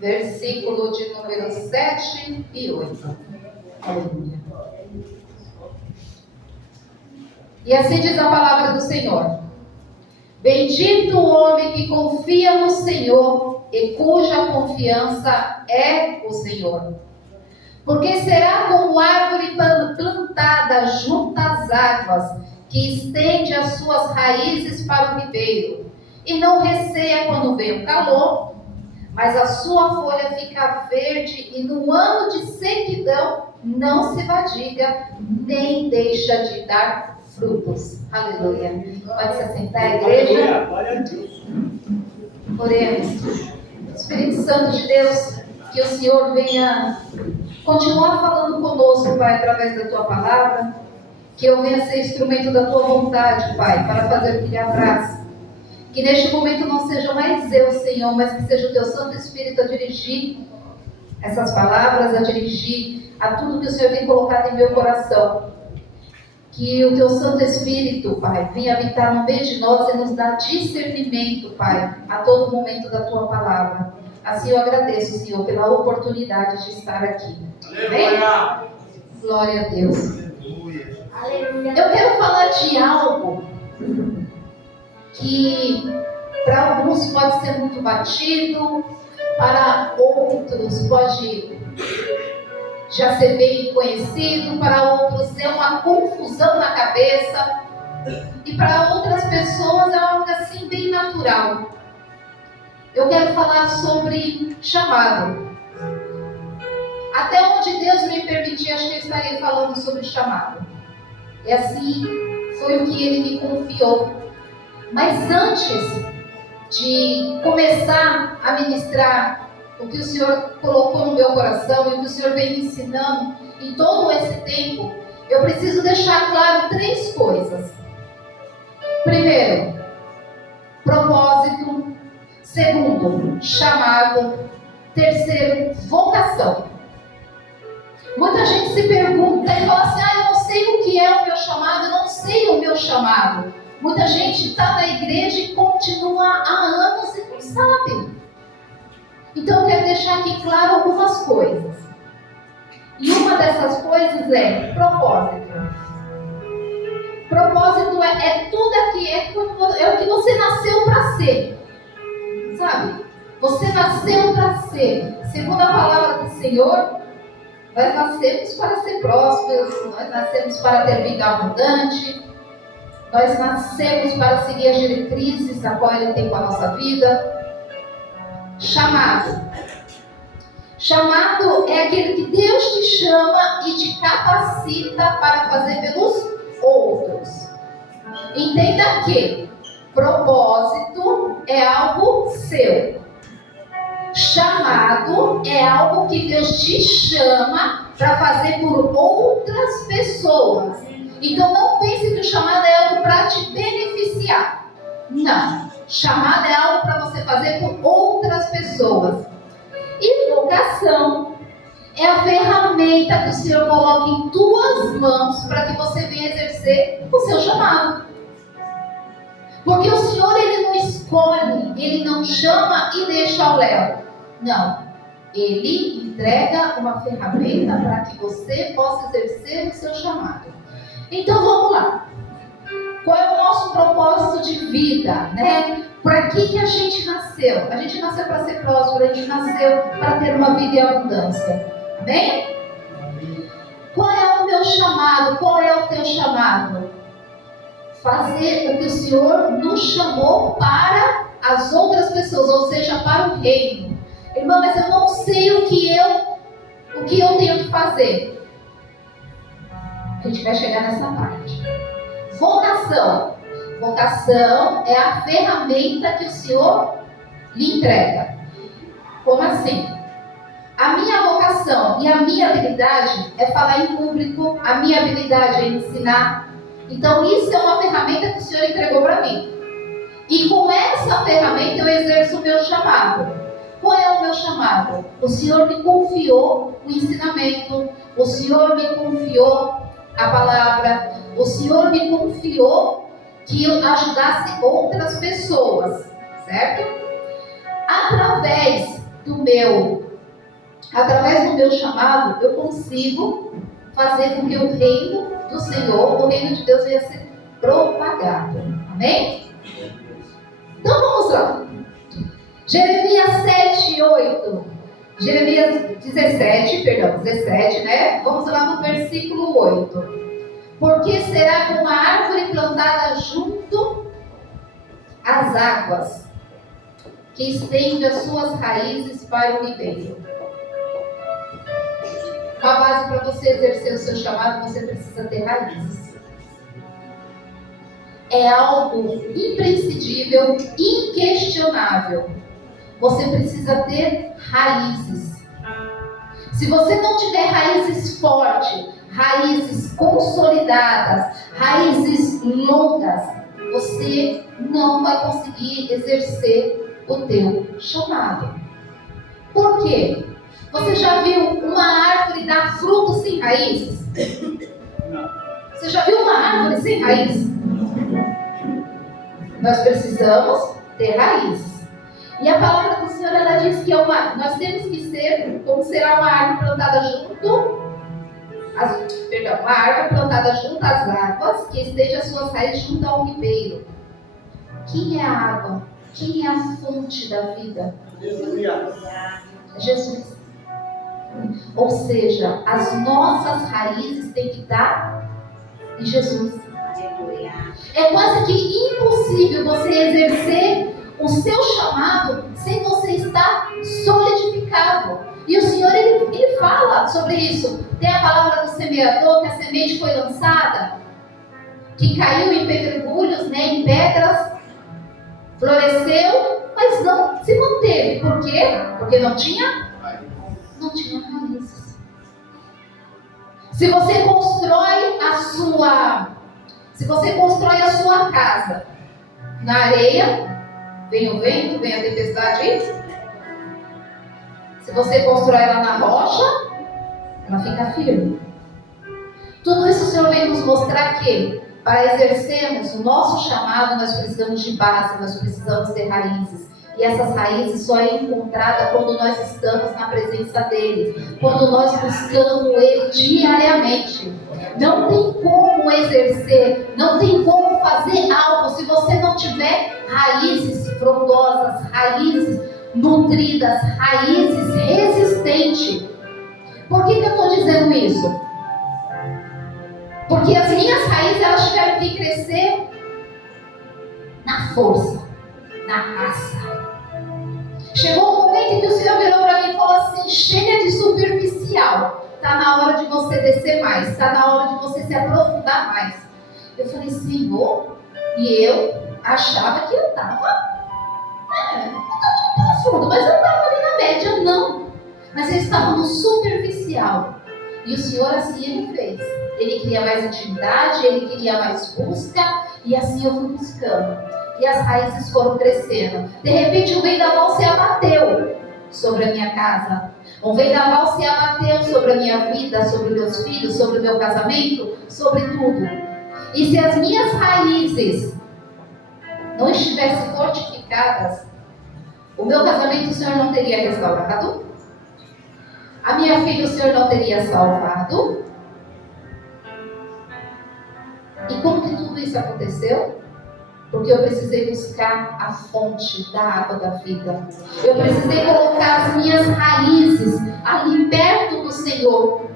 versículo de número 7 e 8. Aleluia. E assim diz a palavra do Senhor: bendito o homem que confia no Senhor e cuja confiança é o Senhor. Porque será como árvore plantada junto às águas, que estende as suas raízes para o ribeiro, e não receia quando vem o calor, mas a sua folha fica verde, e no ano de sequidão não se fadiga, nem deixa de dar frutos. Aleluia. Pode se assentar, igreja? Glória a Deus. Oremos. Espírito Santo de Deus, que o Senhor venha continuar falando conosco, Pai, através da Tua palavra, que eu venha ser instrumento da Tua vontade, Pai, para fazer o que lhe apraz. Que neste momento não seja mais eu, Senhor, mas que seja o Teu Santo Espírito a dirigir essas palavras, a dirigir a tudo que o Senhor tem colocado em meu coração. Que o Teu Santo Espírito, Pai, venha habitar no meio de nós e nos dar discernimento, Pai, a todo momento da Tua palavra. Assim eu agradeço, Senhor, pela oportunidade de estar aqui. Aleluia. Glória a Deus. Aleluia. Eu quero falar de algo que para alguns pode ser muito batido, para outros pode já ser bem conhecido, para outros é uma confusão na cabeça, e para outras pessoas é algo assim bem natural. Eu quero falar sobre chamado. Até onde Deus me permitir, acho que eu estarei falando sobre chamado. E assim foi o que Ele me confiou. Mas antes de começar a ministrar o que o Senhor colocou no meu coração e o que o Senhor vem me ensinando em todo esse tempo, eu preciso deixar claro 3 coisas. Primeiro, propósito. Segundo, chamado. Terceiro, vocação. Muita gente se pergunta e fala assim: eu não sei o que é o meu chamado, eu não sei o meu chamado. Muita gente está na igreja e continua há anos e não sabe. Então eu quero deixar aqui claro algumas coisas. E uma dessas coisas é propósito. Propósito é tudo aqui, é o que você nasceu para ser. Sabe? Você nasceu para ser. Segundo a palavra do Senhor, nós nascemos para ser prósperos, nós nascemos para ter vida abundante, nós nascemos para seguir as diretrizes a qual Ele tem com a nossa vida. Chamado. Chamado é aquele que Deus te chama e te capacita para fazer pelos outros. Entenda que propósito é algo seu. Chamado é algo que Deus te chama para fazer por outras pessoas. Então não pense que o chamado é algo para te beneficiar. Não. Chamado é algo para você fazer por outras pessoas. E vocação é a ferramenta que o Senhor coloca em tuas mãos para que você venha exercer o seu chamado. Porque o Senhor, Ele não escolhe, Ele não chama e deixa ao léu. Não. Ele entrega uma ferramenta para que você possa exercer o seu chamado. Então vamos lá. Qual é o nosso propósito de vida, né? Para que a gente nasceu? A gente nasceu para ser próspero, a gente nasceu para ter uma vida em abundância. Amém? Qual é o meu chamado? Qual é o teu chamado? Fazer o que o Senhor nos chamou para as outras pessoas, ou seja, para o reino. Irmã, mas eu não sei o que eu tenho que fazer. A gente vai chegar nessa parte. Vocação. Vocação é a ferramenta que o Senhor lhe entrega. Como assim? A minha vocação e a minha habilidade é falar em público, a minha habilidade é ensinar. Então isso é uma ferramenta que o Senhor entregou para mim. E com essa ferramenta eu exerço o meu chamado. Qual é o meu chamado? O Senhor me confiou o ensinamento, o Senhor me confiou a palavra, o Senhor me confiou que eu ajudasse outras pessoas, certo? Através do através do meu chamado, eu consigo fazer com que o reino do Senhor, o reino de Deus, venha a ser propagado. Amém? Então vamos lá. Jeremias 7:8. Jeremias 17, né? Vamos lá no versículo 8. Porque será como uma árvore plantada junto às águas, que estende as suas raízes para o ribeiro. Uma base para você exercer o seu chamado, você precisa ter raízes. É algo imprescindível, inquestionável. Você precisa ter raízes. Se você não tiver raízes fortes, raízes consolidadas, raízes longas, você não vai conseguir exercer o teu chamado. Por quê? Você já viu uma árvore dar fruto sem raízes? Não. Você já viu uma árvore sem raiz? Nós precisamos ter raízes. E a palavra do Senhor, ela diz que nós temos que ser, como será uma árvore plantada uma árvore plantada junto às águas, que esteja as suas raízes junto ao ribeiro. Quem é a água? Quem é a fonte da vida? É Jesus. Ou seja, as nossas raízes têm que estar em Jesus. É quase que impossível você exercer o seu chamado sem você estar solidificado. E o Senhor, ele fala sobre isso. Tem a palavra do semeador, que a semente foi lançada, que caiu em pedregulhos, né, em pedras, floresceu, mas não se manteve. Por quê? Porque não tinha raízes. Se você constrói a sua casa na areia, vem o vento, vem a tempestade. Se você constrói ela na rocha, ela fica firme. Tudo isso o Senhor vem nos mostrar que para exercermos o nosso chamado, nós precisamos de base, nós precisamos ter raízes. E essas raízes só é encontrada quando nós estamos na presença dEle, quando nós buscamos Ele diariamente. Não tem como exercer, não tem como fazer algo se você não tiver raízes frondosas, raízes nutridas, raízes resistentes. Por que eu estou dizendo isso? Porque as minhas raízes, elas tiveram que crescer na força, na raça. Chegou um momento em que o Senhor virou para mim e falou assim: chega de superficial, está na hora de você descer mais, está na hora de você se aprofundar mais. Eu falei: Senhor, e eu achava que eu estava profundo, mas eu estava ali na média. Não, mas eu estava no superficial. E o Senhor assim Ele fez. Ele queria mais intimidade, Ele queria mais busca, e assim eu fui buscando. E as raízes foram crescendo. De repente um vendaval se abateu sobre a minha casa. Um vendaval se abateu sobre a minha vida, sobre meus filhos, sobre o meu casamento, sobre tudo. E se as minhas raízes não estivessem fortificadas, o meu casamento o Senhor não teria restaurado, a minha filha o Senhor não teria salvado. E como que tudo isso aconteceu? Porque eu precisei buscar a fonte da água da vida. Eu precisei colocar as minhas raízes ali perto do Senhor.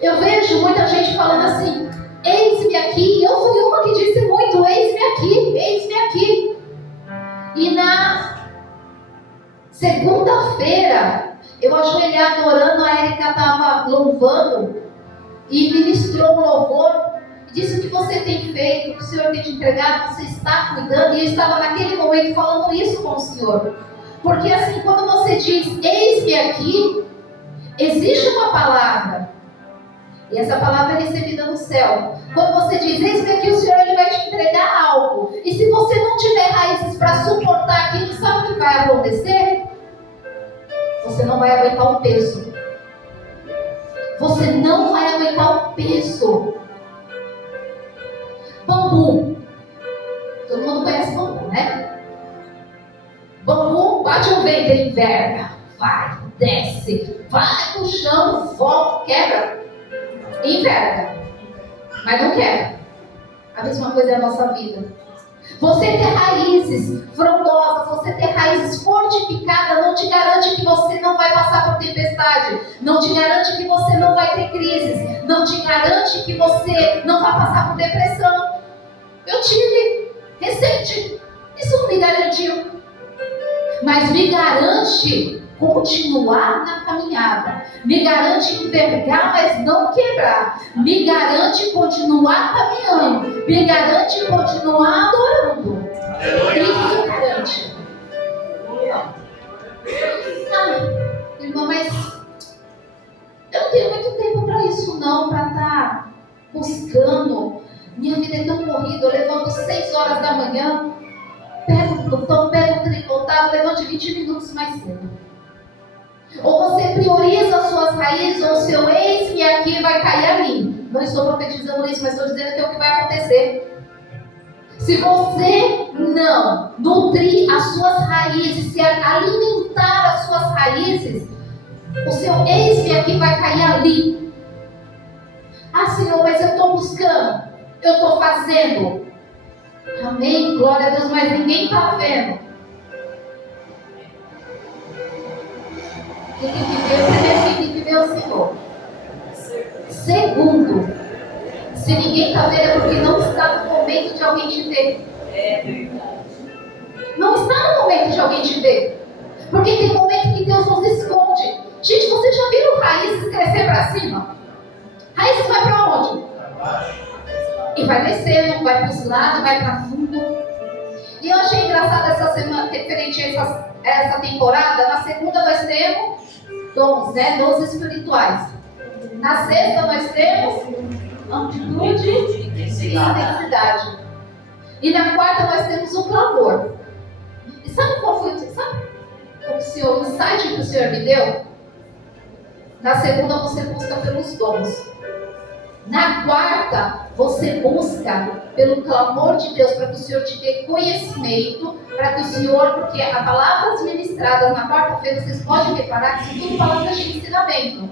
Eu vejo muita gente falando assim: eis-me aqui. Eu fui uma que disse muito: eis-me aqui, eis-me aqui. E na segunda-feira, eu ajoelhei adorando, a Erika estava louvando e ministrou um louvor. Disse o que você tem feito, o que o Senhor tem te entregado, você está cuidando. E eu estava naquele momento falando isso com o Senhor. Porque assim, quando você diz: eis-me aqui, existe uma palavra. E essa palavra é recebida no céu. Quando você diz: eis-me aqui, o Senhor, Ele vai te entregar algo. E se você não tiver raízes para suportar aquilo, sabe o que vai acontecer? Você não vai aguentar o peso. Você não vai aguentar o peso. Bambu. Todo mundo conhece bambu, né? Bambu Bate o vento, ele enverga. Vai, desce, vai pro chão, volta, quebra. Enverga. Mas não quebra. A mesma coisa é a nossa vida. Você ter raízes frondosas, você ter raízes fortificadas, não te garante que você não vai passar por tempestade, não te garante que você não vai ter crises, não te garante que você não vai passar por depressão. Eu tive recente, isso não me garantiu, mas me garante continuar na caminhada, me garante envergar, mas não quebrar, me garante continuar caminhando, me garante continuar adorando. Isso me garante. Irmão, mas eu não tenho muito tempo para isso não, para estar buscando. Minha vida é tão corrida, eu levanto 6 horas da manhã, pego o plutão, pego o tricotado, levanto 20 minutos mais cedo. Ou você prioriza as suas raízes, ou o seu ex-me aqui vai cair ali. Não estou profetizando isso, mas estou dizendo que é o que vai acontecer. Se você não nutrir as suas raízes, se alimentar as suas raízes, o seu ex-me aqui vai cair ali. Ah, Senhor, mas eu estou buscando, eu estou fazendo. Amém, glória a Deus, mas ninguém está vendo. Tem que viver, primeiro tem que ver o Senhor. Segundo, se ninguém está vendo é porque não está no momento de alguém te ver. Não está no momento de alguém te ver. Porque tem momento que Deus nos esconde. Gente, vocês já viram raízes crescer para cima? Raízes vai para onde? E vai descendo, vai para os lados, vai para fundo. E eu achei engraçado essa semana, referente a essa temporada. Na segunda nós temos dons, né? Dons espirituais. Na sexta nós temos amplitude e intensidade. E na quarta nós temos o clamor. E sabe qual foi o insight que o Senhor me deu? Na segunda você busca pelos dons. Na quarta você busca pelo clamor de Deus, para que o Senhor te dê conhecimento, para que o Senhor, porque as palavras ministradas na quarta-feira, vocês podem reparar que são tudo palavras de ensinamento.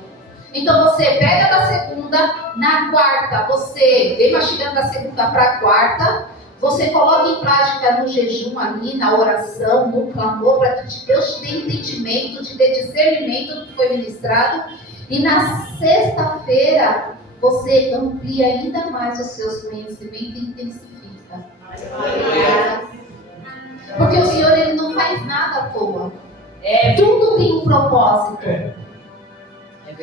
Então você pega da segunda, na quarta você vem mastigando da segunda para a quarta, você coloca em prática no jejum ali, na oração, no clamor, para que Deus te dê entendimento, te dê discernimento do que foi ministrado. E na sexta-feira você amplia ainda mais os seus conhecimentos e intensifica. Porque o Senhor, Ele não faz nada à toa. Tudo tem um propósito.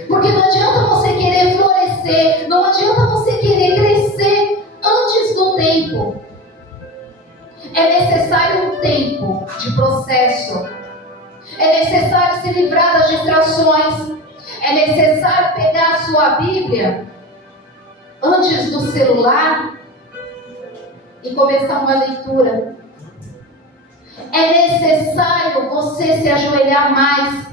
Porque não adianta você querer florescer, não adianta você querer crescer antes do tempo. É necessário um tempo de processo. É necessário se livrar das distrações. É necessário pegar a sua Bíblia antes do celular e começar uma leitura. É necessário você se ajoelhar mais.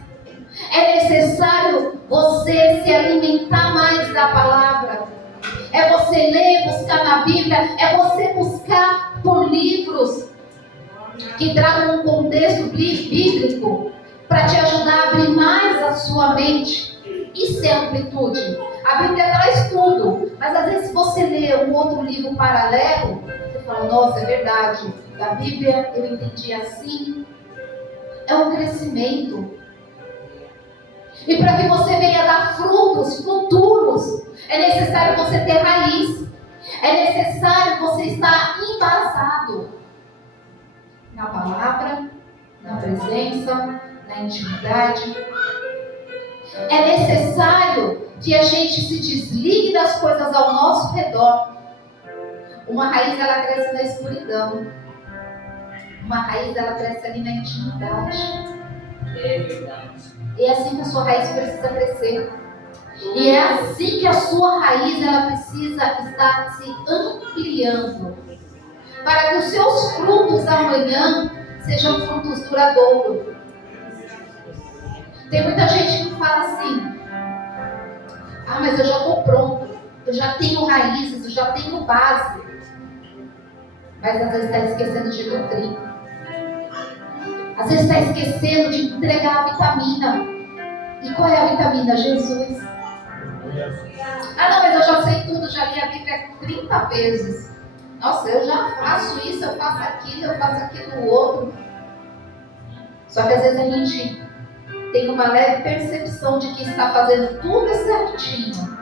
É necessário você se alimentar mais da palavra. É você ler, buscar na Bíblia. É você buscar por livros que tragam um contexto bíblico para te ajudar a abrir mais a sua mente. Isso é amplitude. A Bíblia traz tudo, mas às vezes você lê um outro livro paralelo, você fala, nossa, é verdade, da Bíblia eu entendi assim. É um crescimento. E para que você venha dar frutos futuros, é necessário você ter raiz. É necessário você estar embasado na palavra, na presença, na intimidade. É necessário que a gente se desligue das coisas ao nosso redor. Uma raiz, ela cresce na escuridão. Uma raiz, ela cresce ali na intimidade. É verdade. E é assim que a sua raiz precisa crescer. E é assim que a sua raiz, ela precisa estar se ampliando. Para que os seus frutos amanhã sejam frutos duradouros. Tem muita gente que fala assim, ah, mas eu já estou pronto, eu já tenho raízes, eu já tenho base. Mas às vezes está esquecendo de nutrir. Às vezes está esquecendo de entregar a vitamina. E qual é a vitamina? Jesus. Ah, não, mas eu já sei tudo, já li a Bíblia 30 vezes. Nossa, eu já faço isso, eu faço aquilo outro. Só que às vezes a gente tem uma leve percepção de que está fazendo tudo certinho.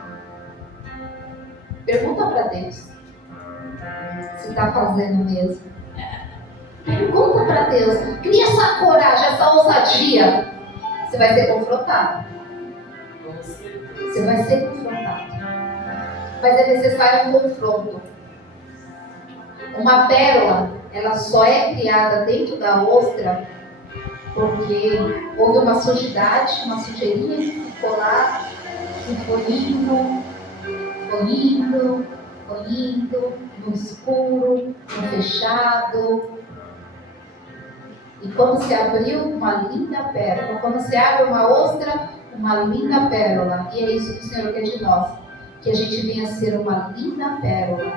Pergunta para Deus se está fazendo mesmo. Pergunta para Deus. Cria essa coragem, essa ousadia. Você vai ser confrontado. Você vai ser confrontado. Mas é necessário um confronto. Uma pérola, ela só é criada dentro da ostra porque houve uma sujidade, uma sujeirinha que ficou lá, e foi indo, no escuro, no fechado. E quando se abriu uma linda pérola, quando se abre uma ostra, uma linda pérola. E é isso que o Senhor quer de nós, que a gente venha ser uma linda pérola.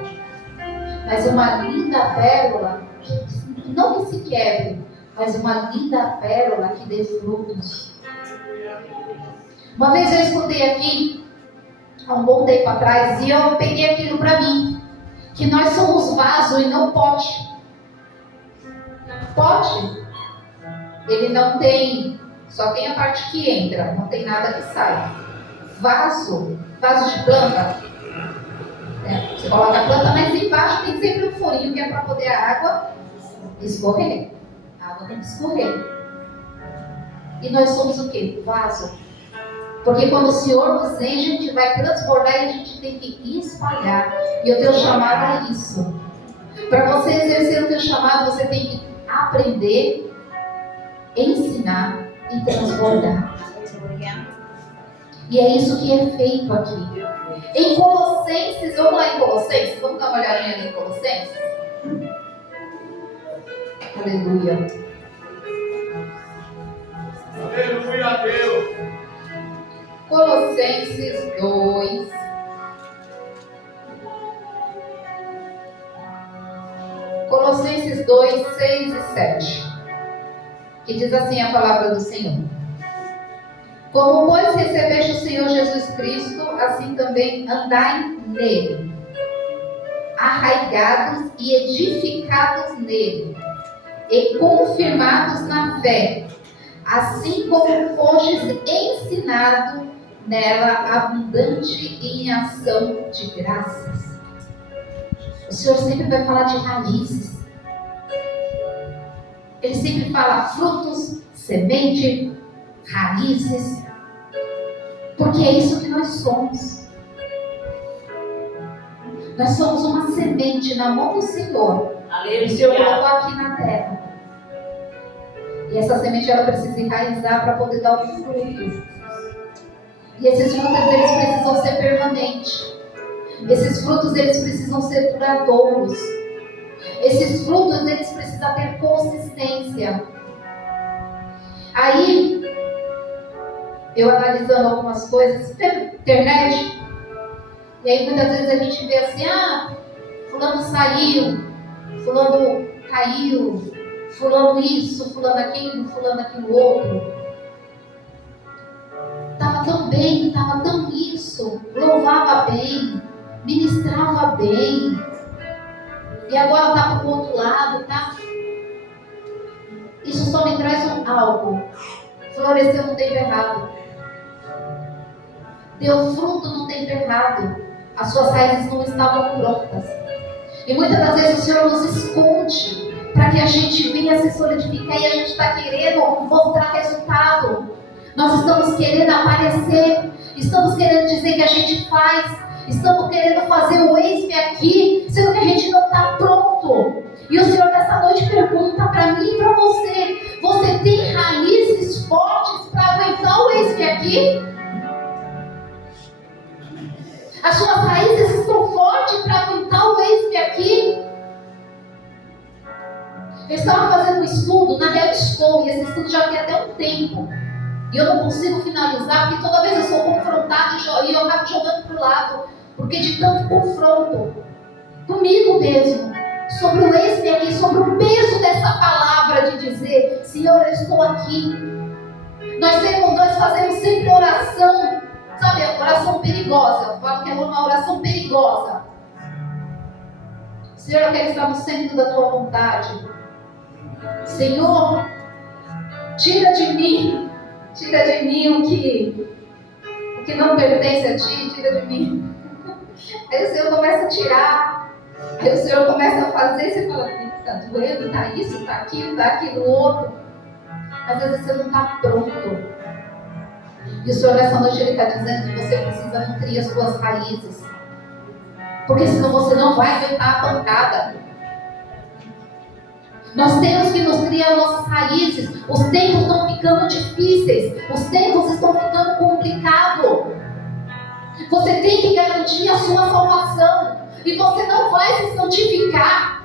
Mas uma linda pérola, não que se quebre, mas uma linda pérola que dê frutos. Uma vez eu escutei aqui, há um bom tempo atrás, e eu peguei aquilo para mim, que nós somos vaso e não pote. Pote, ele não tem, só tem a parte que entra, não tem nada que sai. Vaso de planta, você coloca a planta, mas embaixo tem sempre um furinho que é para poder a água escorrer. A água tem que escorrer. E nós somos o quê? Vaso. Porque quando o Senhor nos enche, a gente vai transbordar e a gente tem que espalhar. E o teu chamado é isso. Para você exercer o teu chamado, você tem que aprender, ensinar e transbordar. E é isso que é feito aqui. Em Colossenses, vamos lá em Colossenses? Vamos dar uma olhadinha ali em Colossenses? Aleluia. Aleluia, Deus. Colossenses 2. Colossenses 2, 6 e 7. Que diz assim a palavra do Senhor. Como, pois, recebeste o Senhor Jesus Cristo, assim também andai nele, arraigados e edificados nele, e confirmados na fé, assim como fostes ensinado nela, abundante em ação de graças. O Senhor sempre vai falar de raízes. Ele sempre fala frutos, semente, raízes, porque é isso que nós somos. Nós somos uma semente na mão do Senhor. Aleluia. O Senhor colocou aqui na terra. E essa semente ela precisa enraizar para poder dar o fruto. E esses frutos eles precisam ser permanentes. Esses frutos eles precisam ser duradouros. Esses frutos eles precisam ter consistência. Aí, eu analisando algumas coisas, internet, e aí muitas vezes a gente vê assim, fulano saiu, fulano caiu, fulano isso, fulano aquilo outro. Estava tão bem, estava tão isso, louvava bem, ministrava bem, e agora está para o outro lado, tá? Isso só me traz algo. Floresceu no tempo errado. Deu fruto no tempo errado. As suas raízes não estavam prontas. E muitas das vezes o Senhor nos esconde para que a gente venha se solidificar e a gente está querendo mostrar resultado. Nós estamos querendo aparecer. Estamos querendo dizer que a gente faz. Estamos querendo fazer o eis-me aqui, sendo que a gente não está pronto. E o Senhor nessa noite pergunta para mim e para você: você tem raízes fortes para aguentar o eis-me aqui? As suas raízes estão fortes para aguentar o eis-me aqui? Eu estava fazendo um estudo, na real estou, e esse estudo já tem até um tempo. E eu não consigo finalizar, porque toda vez eu sou confrontada e eu acabo jogando para o lado, porque de tanto confronto, comigo mesmo, sobre o eis-me aqui, sobre o peso dessa palavra de dizer: Senhor, eu estou aqui. Nós fazemos sempre oração, sabe, oração perigosa. Eu falo que é uma oração perigosa. Senhor, eu quero estar no centro da tua vontade. Senhor, tira de mim o que não pertence a ti, tira de mim. Aí o Senhor começa a tirar, aí o Senhor começa a fazer, e você fala: está doendo, está isso, está aquilo outro. Às vezes você não está pronto. E o Senhor nessa noite Ele está dizendo que você precisa nutrir as suas raízes, porque senão você não vai aguentar a pancada. Nós temos que nutrir as nossas raízes. Os tempos estão ficando difíceis, os tempos estão ficando complicados. Você tem que garantir a sua salvação, e você não vai se santificar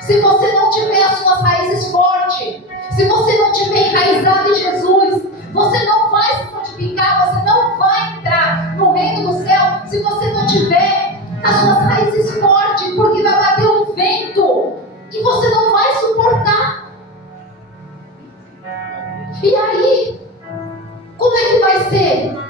se você não tiver as suas raízes fortes. Se você não tiver enraizado em Jesus, você não vai se santificar, você não vai entrar no reino do céu se você não tiver as suas raízes fortes, porque vai bater um vento e você não vai suportar. E aí, como é que vai ser?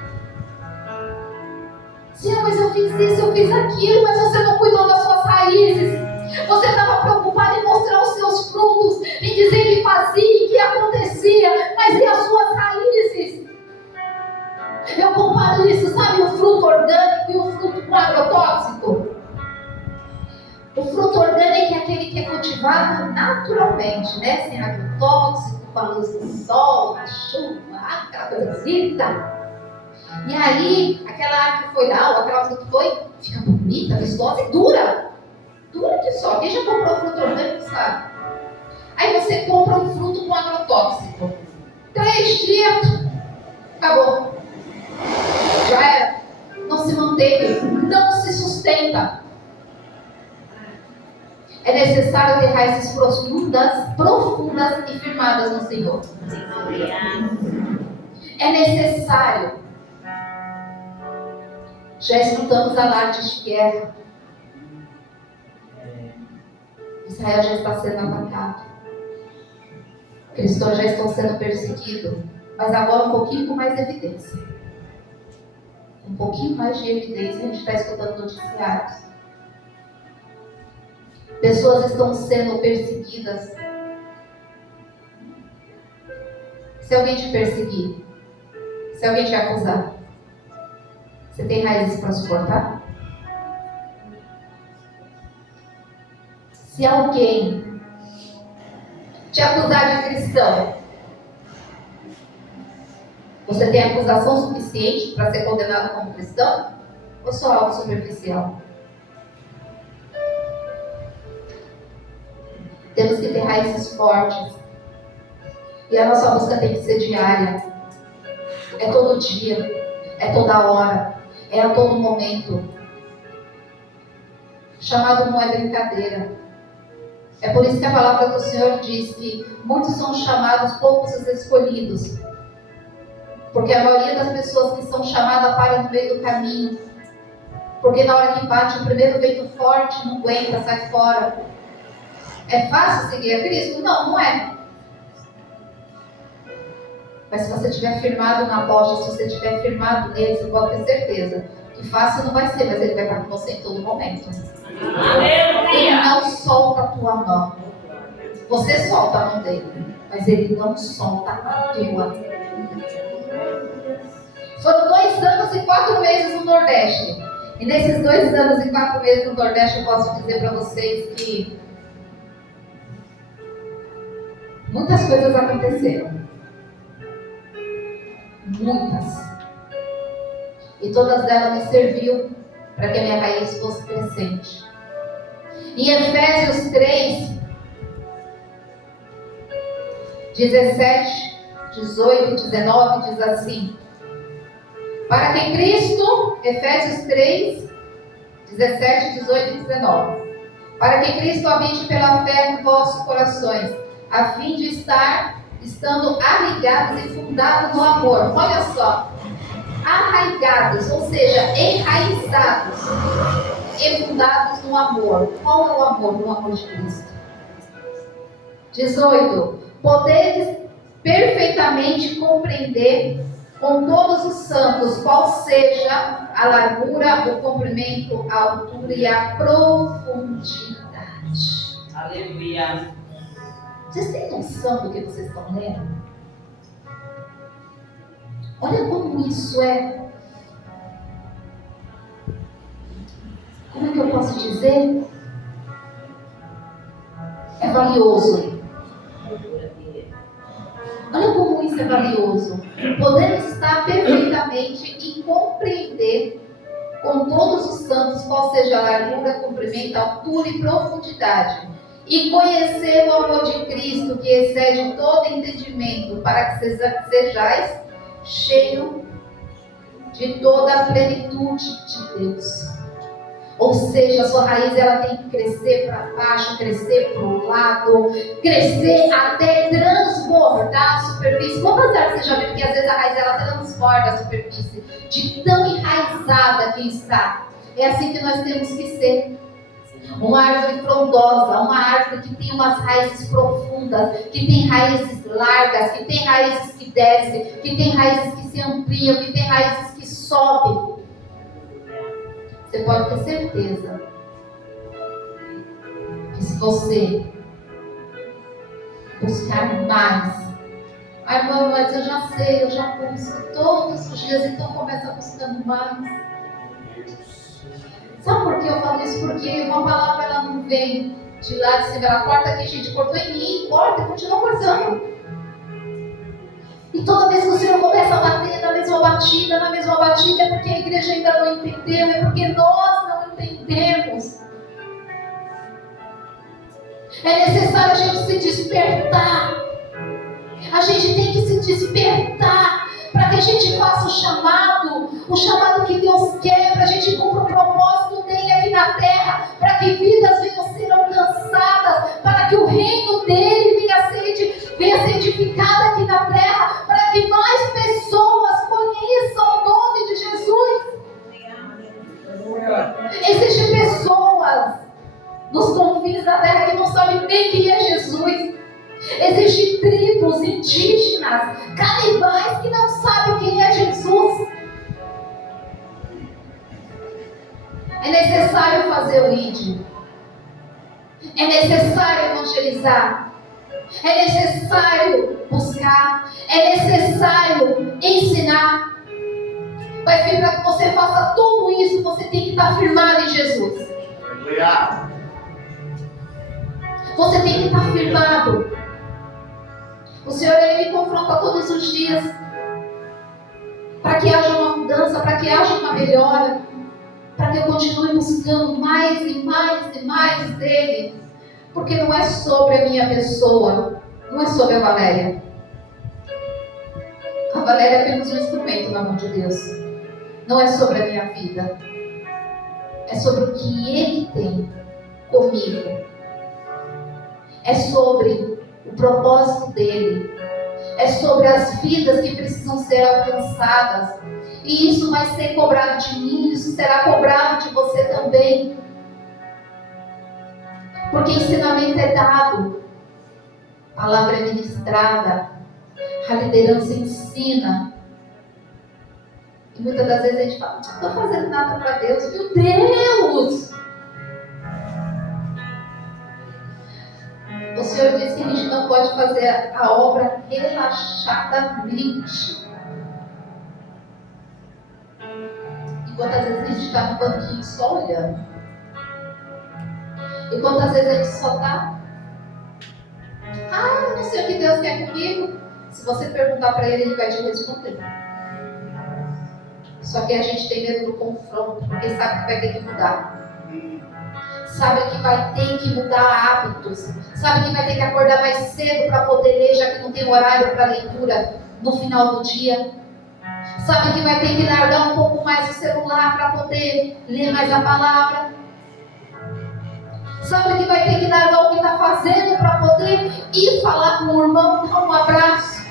Senhor, mas eu fiz isso, eu fiz aquilo, mas você não cuidou das suas raízes. Você estava preocupado em mostrar os seus frutos, em dizer que fazia e que acontecia, mas e as suas raízes? Eu comparo isso, sabe, o fruto orgânico e o fruto com agrotóxico. O fruto orgânico é aquele que é cultivado naturalmente, né? Sem agrotóxico, com a luz do sol, a chuva, aquela coisita. E aí, aquela árvore que foi lá, ou aquela fruta que foi, fica bonita, vistosa e dura. Dura que só. Quem já comprou fruto orgânico sabe. Aí você compra um fruto com agrotóxico. 3 dias, acabou. Já era. Não se manteve, não se sustenta. É necessário ter raízes profundas e firmadas no Senhor. É necessário. Já escutamos alardes de guerra. Israel já está sendo atacado. Cristãos já estão sendo perseguidos. Mas agora um pouquinho com mais evidência. Um pouquinho mais de evidência. A gente está escutando noticiários. Pessoas estão sendo perseguidas. Se alguém te perseguir, se alguém te acusar, você tem raízes para suportar? Se alguém te acusar de cristão, você tem acusação suficiente para ser condenado como cristão? Ou só algo superficial? Temos que ter raízes fortes. E a nossa busca tem que ser diária. É todo dia. É toda hora. É a todo momento. Chamado não é brincadeira. É por isso que a palavra do Senhor diz que muitos são chamados, poucos os escolhidos. Porque a maioria das pessoas que são chamadas param no meio do caminho. Porque na hora que bate o primeiro vento forte, não aguenta, sai fora. É fácil seguir a Cristo? Não, não é. Mas se você estiver firmado na rocha, se você estiver firmado nele, você pode ter certeza que fácil não vai ser, mas ele vai estar com você em todo momento. Ele não solta a tua mão. Você solta a mão dele, mas ele não solta a tua. Foram 2 anos e 4 meses no Nordeste. E nesses 2 anos e 4 meses no Nordeste, eu posso dizer para vocês que muitas coisas aconteceram. Muitas. E todas elas me serviu para que a minha raiz fosse crescente. Em Efésios 3, 17, 18 e 19 diz assim: para que Cristo, Efésios 3, 17, 18 e 19, para que Cristo habite pela fé em vossos corações, a fim de estando arraigados e fundados no amor. Olha só, arraigados, ou seja, enraizados. e fundados no amor. Qual é o amor? No amor de Cristo. 18. Poderes perfeitamente compreender com todos os santos qual seja a largura, o comprimento, a altura e a profundidade. Aleluia. Vocês têm noção do que vocês estão lendo? Olha como isso é. Como é que eu posso dizer? É valioso. Olha como isso é valioso. Podemos estar perfeitamente e compreender com todos os santos qual seja a largura, comprimento, altura e profundidade. E conhecer o amor de Cristo que excede todo entendimento, para que sejais cheio de toda a plenitude de Deus. Ou seja, a sua raiz ela tem que crescer para baixo, crescer para o lado, crescer até transbordar a superfície. Quantas vezes você já viu que às vezes a raiz ela transborda a superfície, de tão enraizada que está? É assim que nós temos que ser. Uma árvore frondosa, uma árvore que tem umas raízes profundas, que tem raízes largas, que tem raízes que descem, que tem raízes que se ampliam, que tem raízes que sobem. Você pode ter certeza que se você buscar mais, irmão, mas eu já sei, eu já busco todos os dias, então começa buscando mais. Sabe por que eu falo isso? Porque uma palavra ela não vem de lá de cima, ela corta aqui, gente, cortou em mim, corta e continua cortando. E toda vez que o Senhor começa a bater na mesma batida, é porque a igreja ainda não entendeu, é porque nós não entendemos. É necessário a gente se despertar. A gente tem que se despertar para que a gente faça o chamado que Deus quer, para a gente cumpra o propósito dele aqui na terra, para que vidas venham a ser alcançadas, para que o reino dele venha a ser edificado aqui na terra, para que mais pessoas conheçam o nome de Jesus. Existem pessoas nos confins da terra que não sabem nem quem é Jesus. Existem tribos indígenas, canibais que não sabem quem é Jesus. É necessário fazer o ID. É necessário evangelizar. É necessário buscar. É necessário ensinar. Mas para que você faça tudo isso, você tem que estar firmado em Jesus. Você tem que estar firmado. O Senhor ele me confronta todos os dias para que haja uma mudança, para que haja uma melhora, para que eu continue buscando mais e mais e mais dele, porque não é sobre a minha pessoa, não é sobre a Valéria. A Valéria é apenas um instrumento na mão de Deus. Não é sobre a minha vida, é sobre o que ele tem comigo, é sobre o propósito dele, é sobre as vidas que precisam ser alcançadas, e isso vai ser cobrado de mim, isso será cobrado de você também, porque ensinamento é dado, a palavra é ministrada, a liderança ensina, e muitas das vezes a gente fala, não estou fazendo nada para Deus, meu Deus! O Senhor disse que a gente não pode fazer a obra relaxadamente. E quantas vezes a gente está no banquinho só olhando? E quantas vezes a gente só está? Eu não sei o que Deus quer comigo. Se você perguntar para ele, ele vai te responder. Só que a gente tem medo do confronto, porque sabe que vai ter que mudar. Sabe que vai ter que mudar hábitos, sabe que vai ter que acordar mais cedo para poder ler, já que não tem horário para leitura no final do dia. Sabe que vai ter que largar um pouco mais o celular para poder ler mais a palavra. Sabe que vai ter que largar o que está fazendo para poder ir falar com o irmão, dar um abraço.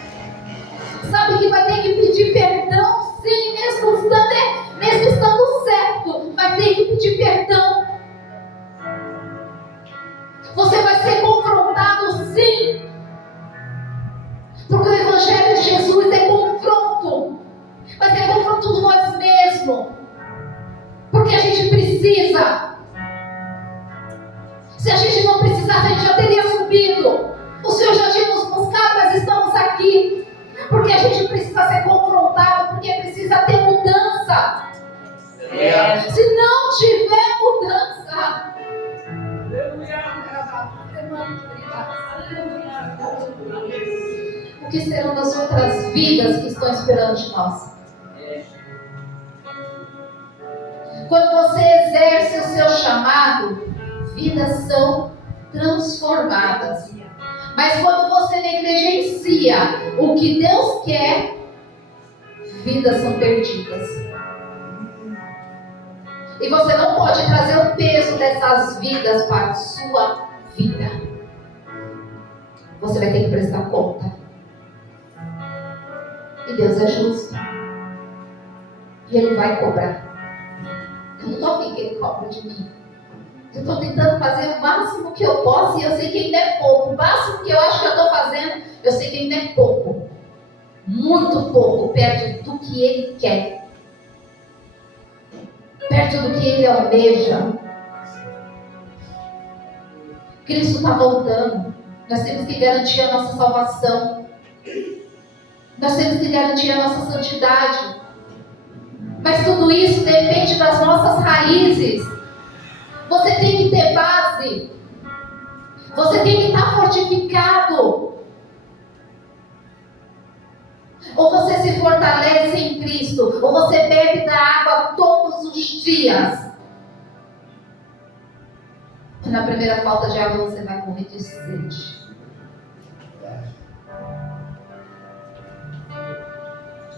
Sabe que vai ter que pedir perdão, sim, mesmo estando certo, vai ter que pedir perdão. Se não tiver mudança, o que serão das outras vidas que estão esperando de nós? Quando você exerce o seu chamado, vidas são transformadas. Mas quando você negligencia o que Deus quer, vidas são perdidas. E você não pode trazer o peso dessas vidas para a sua vida. Você vai ter que prestar conta. E Deus é justo. E Ele vai cobrar. Eu não estou afim que Ele cobra de mim. Eu estou tentando fazer o máximo que eu posso e eu sei que ainda é pouco. O máximo que eu acho que eu estou fazendo, eu sei que ainda é pouco. Muito pouco, perto do que Ele quer. Perto do que Ele almeja. Cristo está voltando. Nós temos que garantir a nossa salvação. Nós temos que garantir a nossa santidade. Mas tudo isso depende das nossas raízes. Você tem que ter base. Você tem que estar fortificado. Ou você se fortalece em Cristo, ou você bebe da água todos os dias. Na primeira falta de água você vai morrer de sede.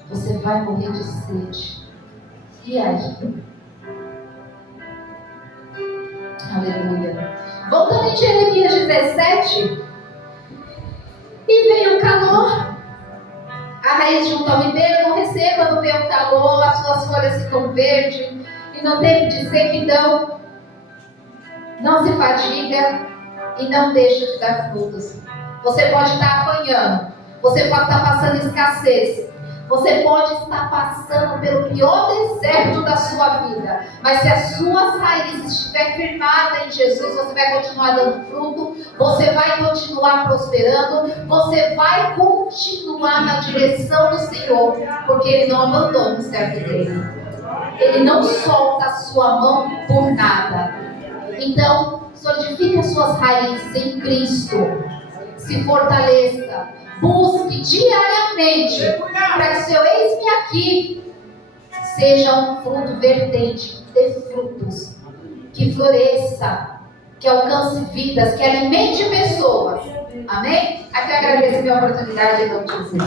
Você vai morrer de sede. E aí? Aleluia. Voltando em Jeremias 17. E veio o calor. A raiz junto ao ribeiro não resseca quando vem o calor, as suas folhas ficam verdes. E no tempo de sequidão, não se fadiga e não deixa de dar frutos. Você pode estar apanhando. Você pode estar passando escassez. Você pode estar passando pelo pior deserto da sua vida, mas se as suas raízes estiverem firmadas em Jesus, você vai continuar dando fruto, você vai continuar prosperando, você vai continuar na direção do Senhor, porque Ele não abandona o servo dele. Ele não solta a sua mão por nada. Então, solidifique as suas raízes em Cristo, se fortaleça. Busque diariamente para que seu eis-me aqui seja um fruto vertente, que dê frutos, que floresça, que alcance vidas, que alimente pessoas. Amém? Aqui eu agradeço a minha oportunidade de não dizer.